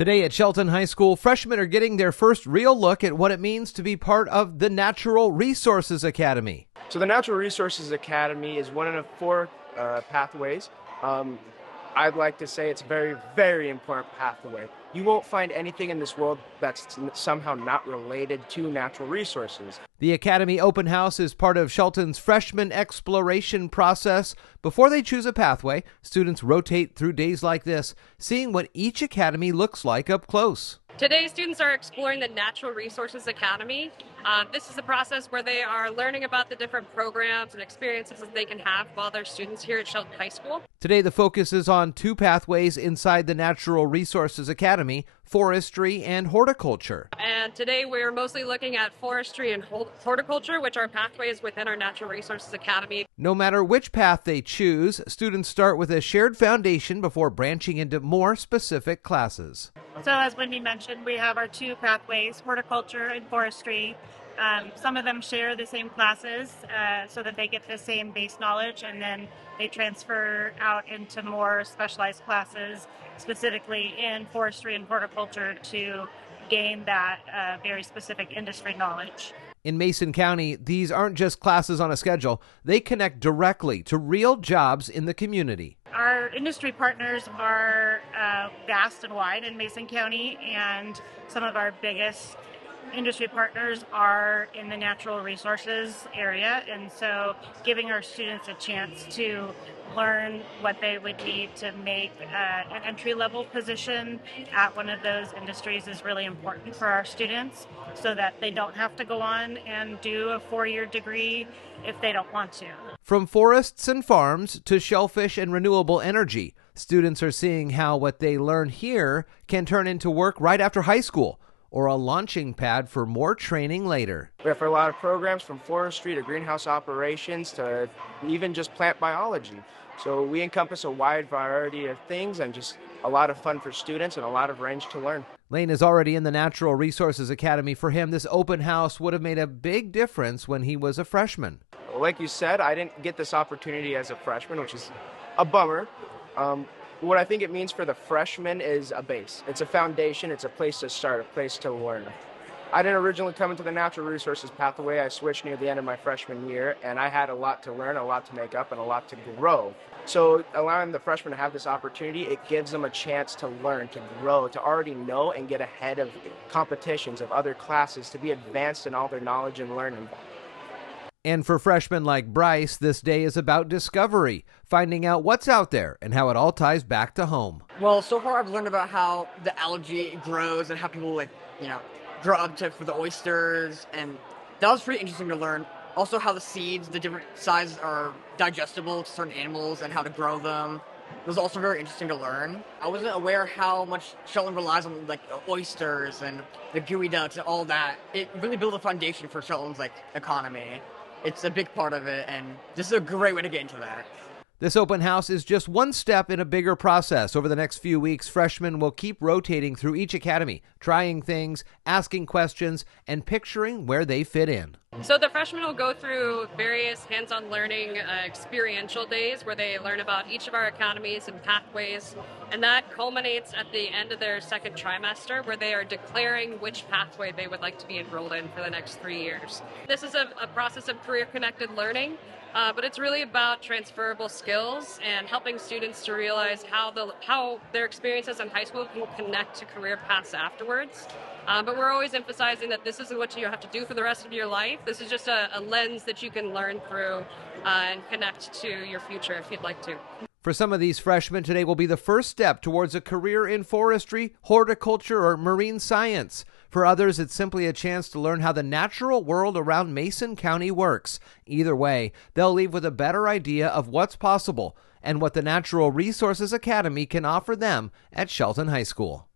Today at Shelton High School, freshmen are getting their first real look at what it means to be part of the Natural Resources Academy. So the Natural Resources Academy is one of four pathways. I'd like to say it's a very, very important pathway. You won't find anything in this world that's somehow not related to natural resources. The Academy Open House is part of Shelton's freshman exploration process. Before they choose a pathway, students rotate through days like this, seeing what each academy looks like up close. Today, students are exploring the Natural Resources Academy. This is a process where they are learning about the different programs and experiences that they can have while they're students here at Shelton High School. Today, the focus is on two pathways inside the Natural Resources Academy: Forestry and Horticulture. And today, we're mostly looking at Forestry and Horticulture, which are pathways within our Natural Resources Academy. No matter which path they choose, students start with a shared foundation before branching into more specific classes. So as Wendy mentioned, we have our two pathways, horticulture and forestry. Some of them share the same classes so that they get the same base knowledge, and then they transfer out into more specialized classes, specifically in forestry and horticulture, to gain that very specific industry knowledge. In Mason County, these aren't just classes on a schedule. They connect directly to real jobs in the community. Our industry partners are vast and wide in Mason County, and some of our biggest industry partners are in the natural resources area, and so giving our students a chance to learn what they would need to make an entry-level position at one of those industries is really important for our students, so that they don't have to go on and do a 4-year degree if they don't want to. From forests and farms to shellfish and renewable energy, students are seeing how what they learn here can turn into work right after high school, or a launching pad for more training later. We have a lot of programs, from forestry to greenhouse operations to even just plant biology. So we encompass a wide variety of things, and just a lot of fun for students and a lot of range to learn. Lane is already in the Natural Resources Academy. For him, this open house would have made a big difference when he was a freshman. Like you said, I didn't get this opportunity as a freshman, which is a bummer. What I think it means for the freshmen is a base. It's a foundation, it's a place to start, a place to learn. I didn't originally come into the natural resources pathway. I switched near the end of my freshman year, and I had a lot to learn, a lot to make up, and a lot to grow. So allowing the freshmen to have this opportunity, it gives them a chance to learn, to grow, to already know and get ahead of competitions, of other classes, to be advanced in all their knowledge and learning. And for freshmen like Bryce, this day is about discovery, finding out what's out there and how it all ties back to home. Well, so far I've learned about how the algae grows and how people grow up for the oysters, and that was pretty interesting to learn. Also how the seeds, the different sizes, are digestible to certain animals and how to grow them. It was also very interesting to learn. I wasn't aware how much Shelton relies on the oysters and the gooey ducks and all that. It really built a foundation for Shelton's economy. It's a big part of it, and this is a great way to get into that. This open house is just one step in a bigger process. Over the next few weeks, freshmen will keep rotating through each academy, trying things, asking questions, and picturing where they fit in. So the freshmen will go through various hands-on learning experiential days where they learn about each of our academies and pathways, and that culminates at the end of their second trimester, where they are declaring which pathway they would like to be enrolled in for the next 3 years. This is a process of career-connected learning, but it's really about transferable skills and helping students to realize how their experiences in high school can connect to career paths afterwards. But we're always emphasizing that this isn't what you have to do for the rest of your life. This is just a lens that you can learn through and connect to your future if you'd like to. For some of these freshmen, today will be the first step towards a career in forestry, horticulture, or marine science. For others, it's simply a chance to learn how the natural world around Mason County works. Either way, they'll leave with a better idea of what's possible and what the Natural Resources Academy can offer them at Shelton High School.